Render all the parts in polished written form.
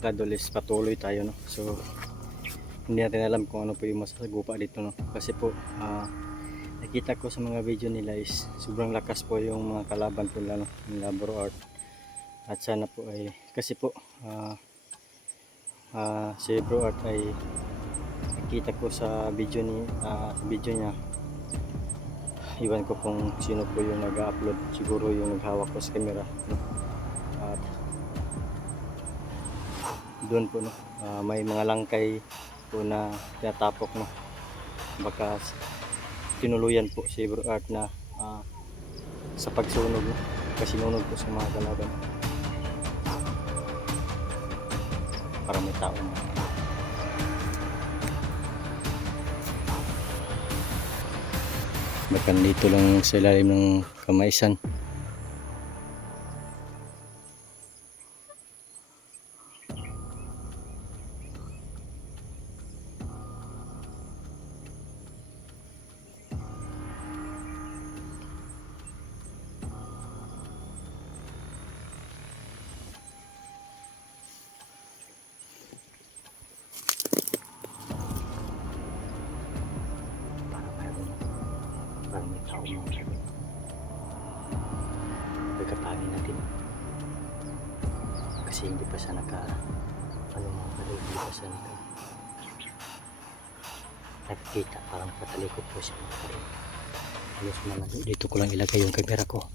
mga kadol is patuloy tayo, no. So hindi natin alam kung ano po yung masasagupa dito, no. Kasi po nakita ko sa mga video nila is sobrang lakas po yung mga kalaban po nila, no, nila Bro Art. At sana po ay kasi po si Bro Art ay nakita ko sa video niya. Iwan ko kung sino po yung nag-upload, siguro yung naghawak ko sa camera, no? At doon po, no, may mga langkay po na tinatapok, no. Baka tinuluyan po si Bro Art na sa pagsunog, no, kasi sinunog po sa mga kalaban. Parang may tao na. Baka dito lang sa ilalim ng kamaisan. Parang may tao mo. Pagkapangin natin. Kasi hindi pa siya hindi pa siya nakikita. Parang patalikod po siya. Halos naman. Dito ko lang ilagay yung camera ko.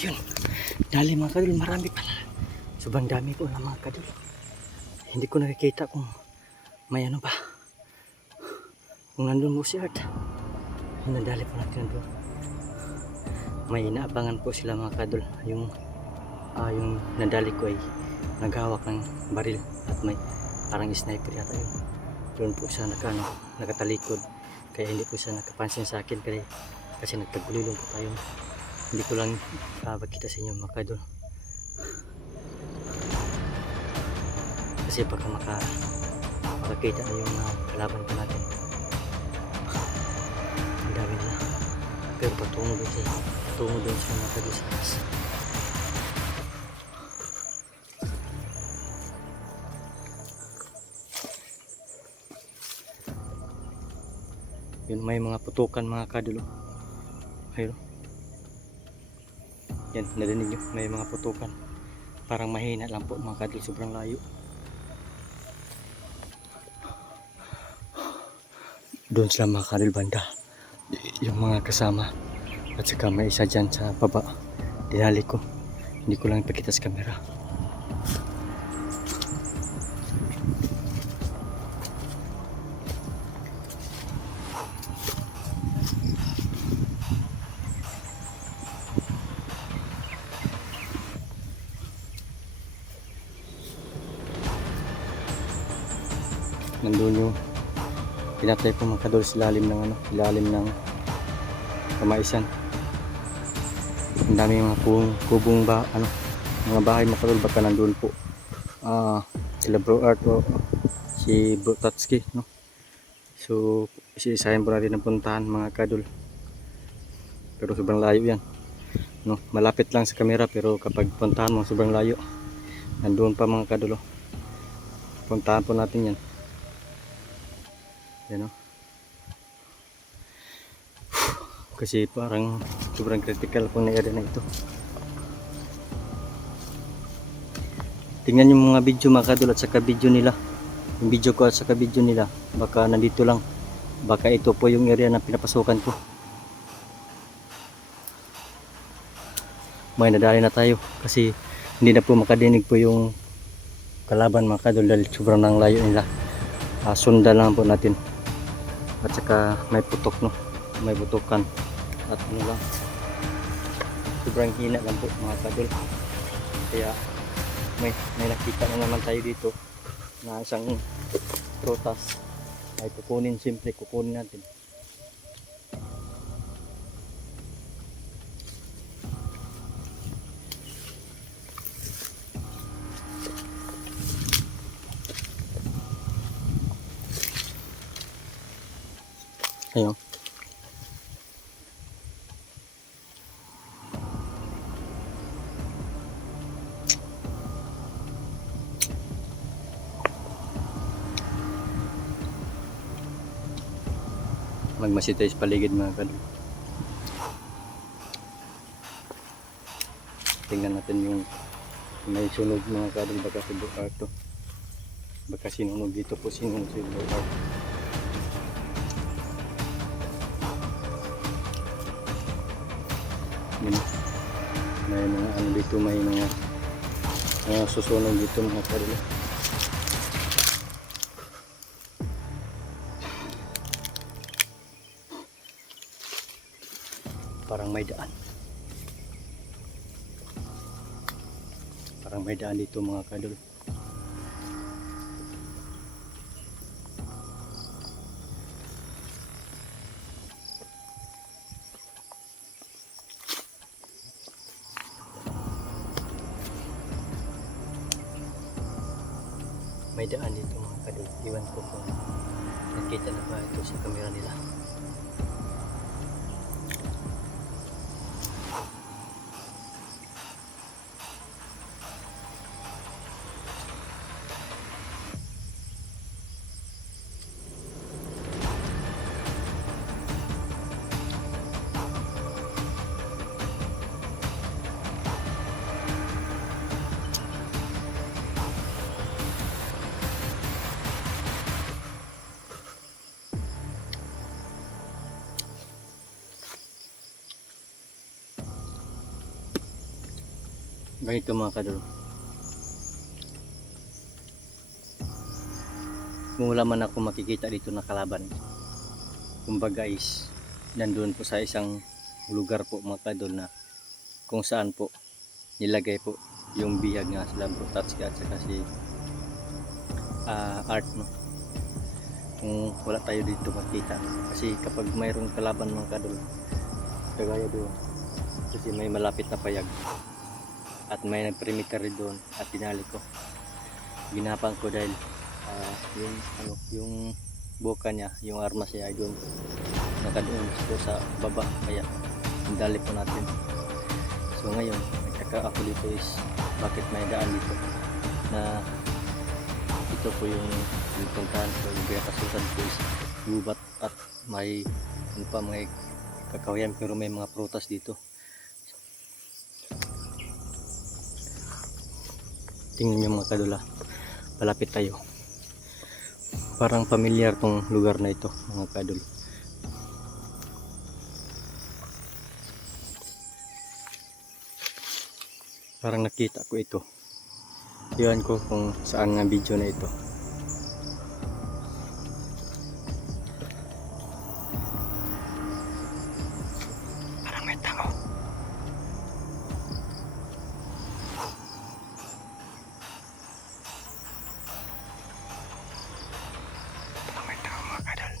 Yun, dali mga kadol, marami pala. Sobrang dami po na mga kadol. Hindi ko nakikita kung may ano pa. Kung nandun po si Art, nadali po natin nandun. May inaabangan po sila mga kadol. Yung nadali ko ay naghawak ng baril at may parang sniper yata yun. Doon po siya nakatalikod. Kaya hindi po siya nakapansin sa akin kasi nagtagulilong po tayo. Hindi ko lang pakita sa inyo mga kadol. Kasi baka makakita na yung kalaban ko natin. Ang dami nila. Pero patungo doon sa mga kadol sa taas. Yun, may mga putukan mga kadol. Ayun. Yan, narinig nyo, may mga putukan. Parang mahina lang po mga kadol, sobrang layo. Doon sila mga kadol banda, yung mga kasama. At saka may isa dyan sa baba. Dinali ko, hindi ko lang ipakita sa camera. Nandun yung pinatay ko mga kadol sa ilalim ng kamaisan. Ang dami mga kubong mga bahay mga kadol, baka nandun po sila Bro Art o si Bro Tatsuki, no? So isa-isahin po natin ang puntahan mga kadol, pero sobrang layo yan, no? Malapit lang sa camera pero kapag puntahan mo sobrang layo, nandoon pa mga kadol, oh. Puntahan po natin yan, yan, no? Kasi parang sobrang critical po na area na ito. Tingnan yung mga video mga kadol at saka video nila, yung video ko at saka video nila, baka nandito lang, baka ito po yung area na pinapasukan ko. May nadali na tayo kasi hindi na po makadinig po yung kalaban mga kadol dahil sobrang nang layo nila. Sundan lang po natin at saka may putok, no? May putokan at ano lang, sobrang hina lang po mga kadol. Kaya may nakita na naman tayo dito na isang prutas ay kukunin, siyempre kukunin natin. Ayun, magmasid tayo sa paligid mga kadol. Tingnan natin yung may sunog mga kadol, baka si Bro Art to, baka sinunog dito po, sinunog si Bro Art. Yun, may mga ano dito, may mga susunog dito mga kadol. Parang may daan, parang may daan dito mga kadol. May daan dito mga kadol, iwan ko kung nakita na ba ito sa camera nila. Ganito mga kadol, kung wala man ako makikita dito na kalaban, kumbaga is nandun po sa isang lugar po mga kadol na kung saan po nilagay po yung bihag nga sila Bro Tatsuki at saka si Art, no? Kung wala tayo dito makita, kasi kapag mayroong kalaban mga kadol, kagaya doon, kasi may malapit na payag at may nagperimeter doon at tinali ko, ginapang ko dahil yung boka niya, yung armas niya ay doon, nakadoon po sa baba, kaya indali po natin. So ngayon nagtaka ako dito is bakit may daan dito na ito po yung puntahan ko, yung pinapasukan ko is gubat at may ano pa, may kakawayan pero may mga prutas dito. Tingnan nyo mga kadol, palapit tayo, parang familiar tong lugar na ito mga kadol. Parang nakita ko ito, iwan ko kung saan nga video na ito. Parang may tao. Parang may tao mga kadol.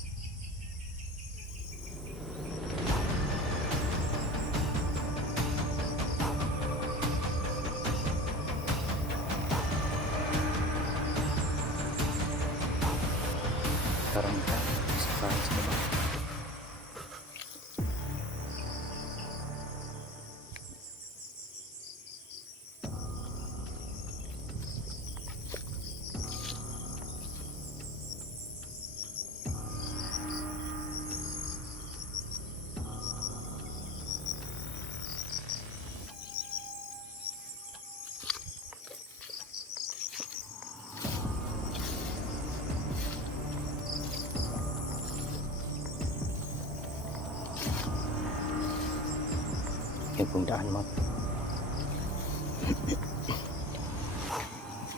ating pong daan mga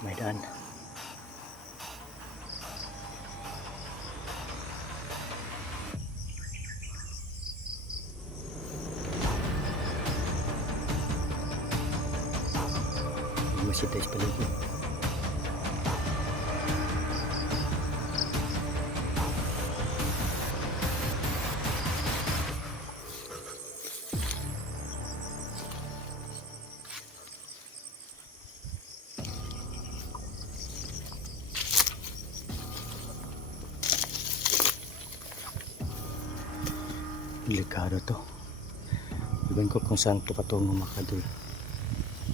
may daan. Masih tayo sa paligid. Delikado to. Iban ko kung saan to patungo mga kadol.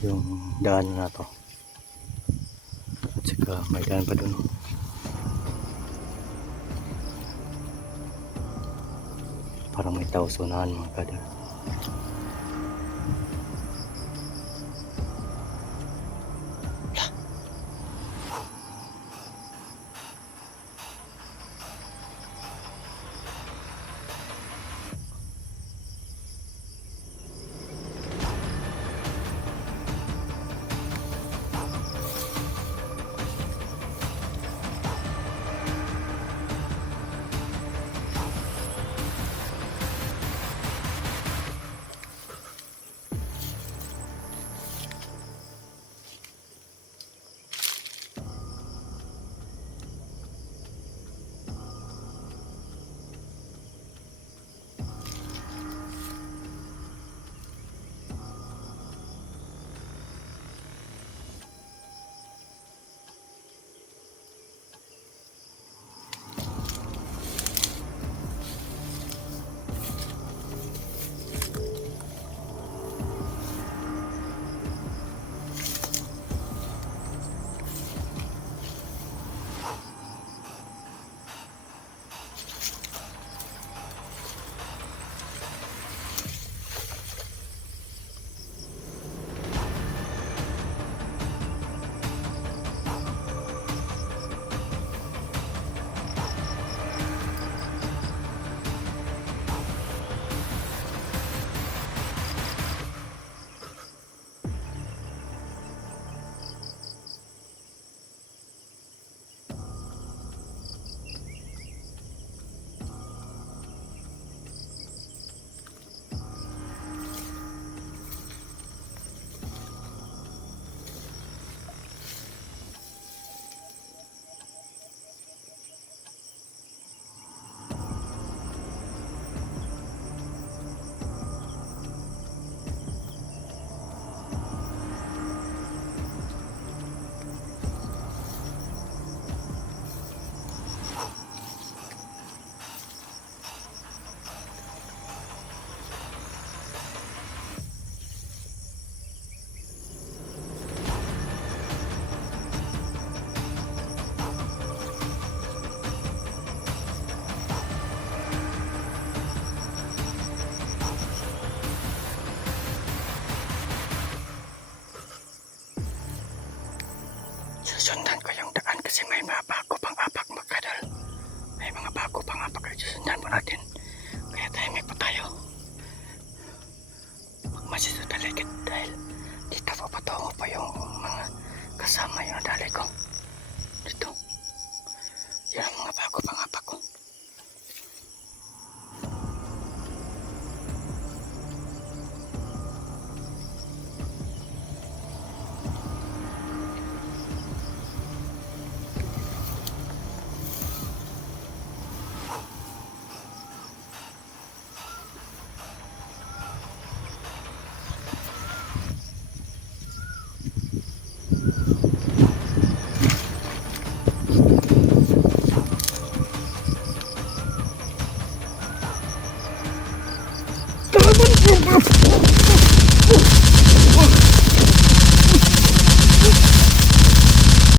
Yung daan na to. At saka may daan pa dun. Parang may tao sa unahan mga kadol. Susundan ko yung daan kasi may mga bago pang apak mga kadol. May mga bago pang apak ay susundan po natin. Kaya tahimik po tayo. Magmasid sa talikid dahil dito po patungo pa yung mga kasama yung nadali ko. Dito.